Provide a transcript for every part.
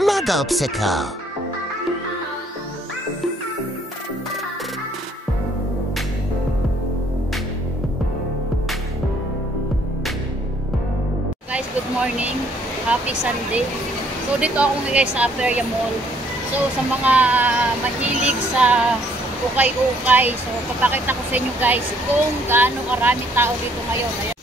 Mag-obstacle. Guys, good morning. Happy Sunday. So dito ako guys sa Aperia Mall. So sa mga mahilig sa ukay-ukay, so papakita ko sa inyo guys kung gaano karami tao dito ngayon. Ayan.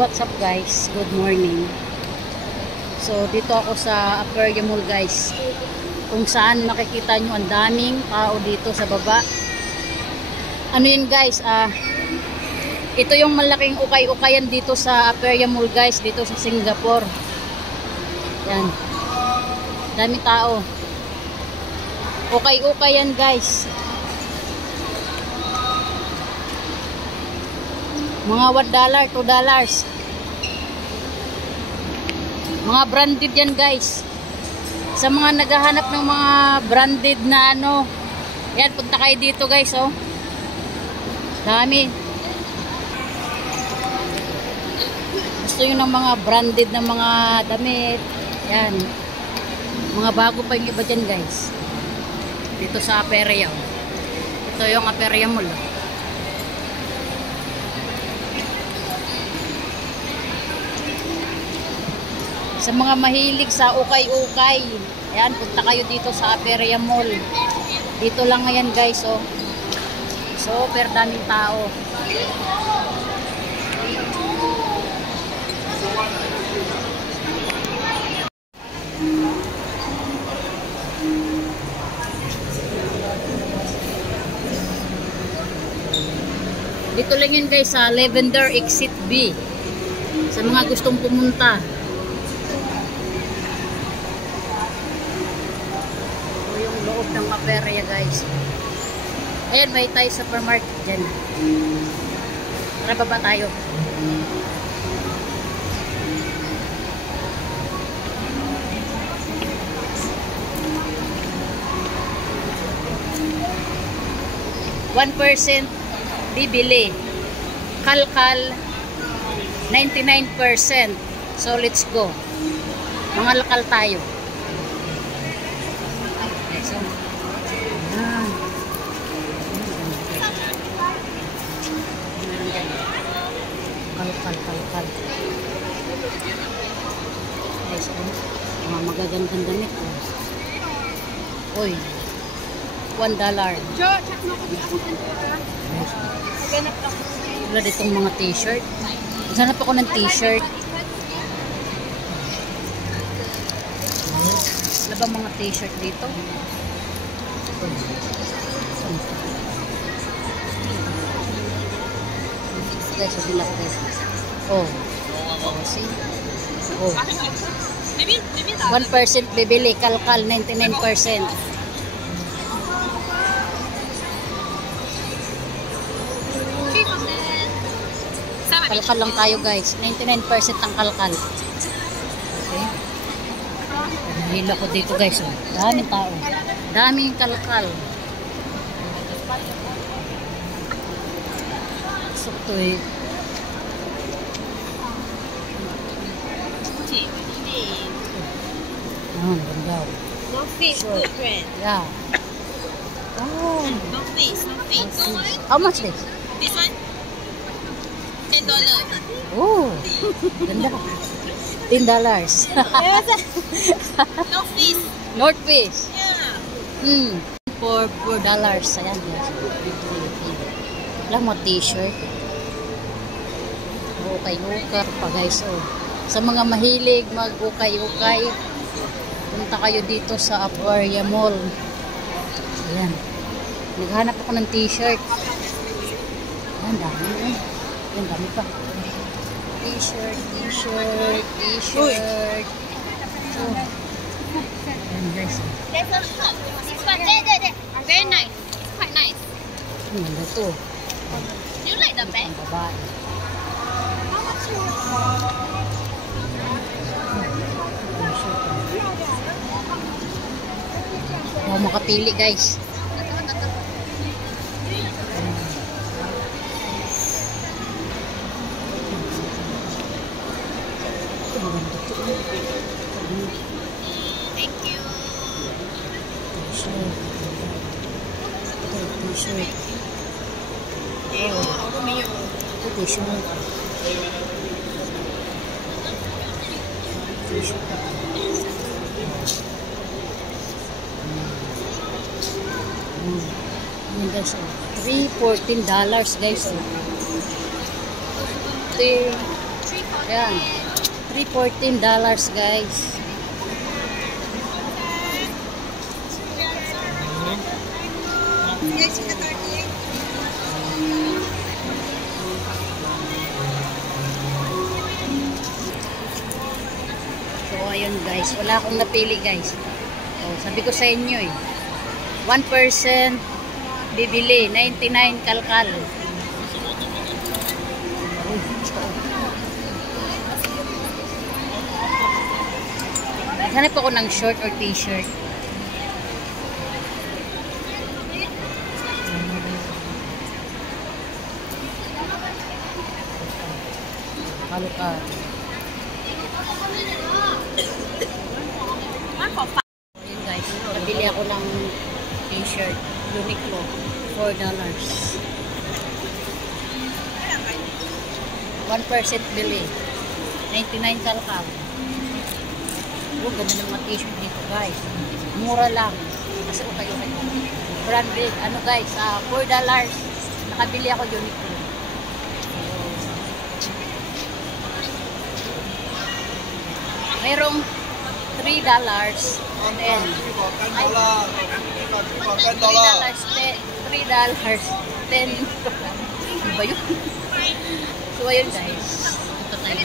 What's up guys? Good morning. So dito ako sa Aperia Mall guys. Kung saan makikita nyo ang daming tao dito sa baba. Ano yun guys? Ito yung malaking ukay-ukayan dito sa Aperia Mall guys. Dito sa Singapore. Yan. Daming tao. Ukay-ukayan guys. Mga $1, $2. Mga branded yan guys. Sa mga naghahanap ng mga branded na ano, yan, punta kayo dito guys, oh. Dami. Gusto nyo ng mga branded na mga damit. Yan. Mga bago pa yung iba dyan guys. Dito sa Aperia. Ito yung Aperia Mall. Sa mga mahilig sa ukay-ukay, ayan, punta kayo dito sa Aperia Mall. Dito lang ngayon guys, oh. Super daming tao. Dito lang yun guys sa Lavender Exit B. Sa mga gustong pumunta. Loob ng Aperia guys. Ayan, may tayo supermarket dyan. Tara, baba tayo. %, bibili. Kalkal 99%. So let's go. Mga lakal tayo. Kalkal. Guys, mga magagandang damit. Uy, $1. Wala ditong mga t-shirt. Hanap ako ng t-shirt. Wala ba mga t-shirt dito? Guys, sa bilak guys. Oh. See? Oh. 1% bibili, kalkal 99%. Kalkal lang tayo guys. 99% ang kalkal. Okay. Nahila ko dito guys. Oh. Daming tao. Daming kalkal. Ito eh. Ganda. No face, Sure. good brand. Yeah. Oh. No face, no face. How much this? This one? $10. Oh. Ganda. $10. No face. North Face. Yeah. For $4. Ayan. Lang mo t-shirt. Ukay-ukay pa guys, oh. Sa mga mahilig mag-ukay-ukay, punta kayo dito sa Aperia Mall. Ayan. Naghanap ako ng t-shirt. Ayan, dami. Ayan, dami pa. T-shirt. So, ayan guys. Ganda to. Do you like the bag? Ang babae. How much you Ako makapili guys. Ang ganda to. Thank you. T-shirt. T-shirt. Ako may Ito t-shirt. T-shirt. Ayan guys, oh. $314 guys. Oh. Ayan. $314 guys. So ayun guys, wala akong napili guys. Oh, sabi ko sa inyo eh. 1% bibili, 99 kalkal. Hanap ako ng short or t-shirt. Kalukal. Ayun guys, nabili ako ng t-shirt. Uniqlo. $4. 1% bili. 99 kalkal. Oh, ganda ng mga t-shirt dito guys. Mura lang. Kasi kayo. Branded. Ano guys, $4. Nakabili ako Uniqlo. Mayroong $3 then ay, $3 10 ano ba yun? So ayun guys, ito tayo.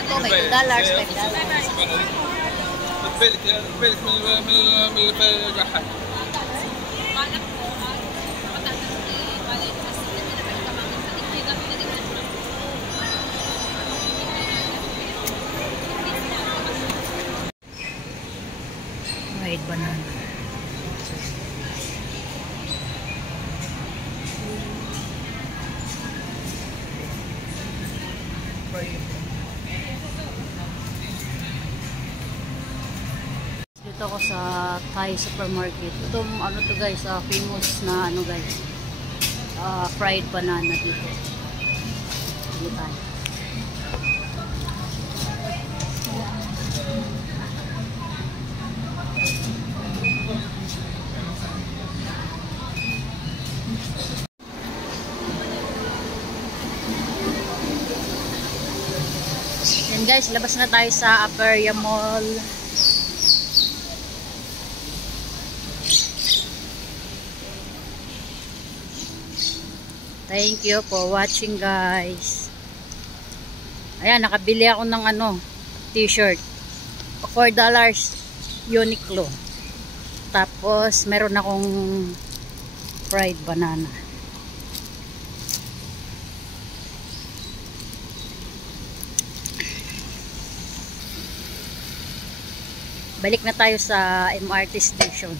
Ito may $2, $5. بالك من البحر Fried banana. Dito ako sa Thai supermarket. Itong ano to guys, famous na ano guys, fried banana dito. Dito tayo. Yan guys, labas na tayo sa Aperia Mall. Thank you for watching guys. Ayan, nakabili ako ng ano, t-shirt. $4 Uniqlo. Tapos meron akong fried banana. Balik na tayo sa MRT station.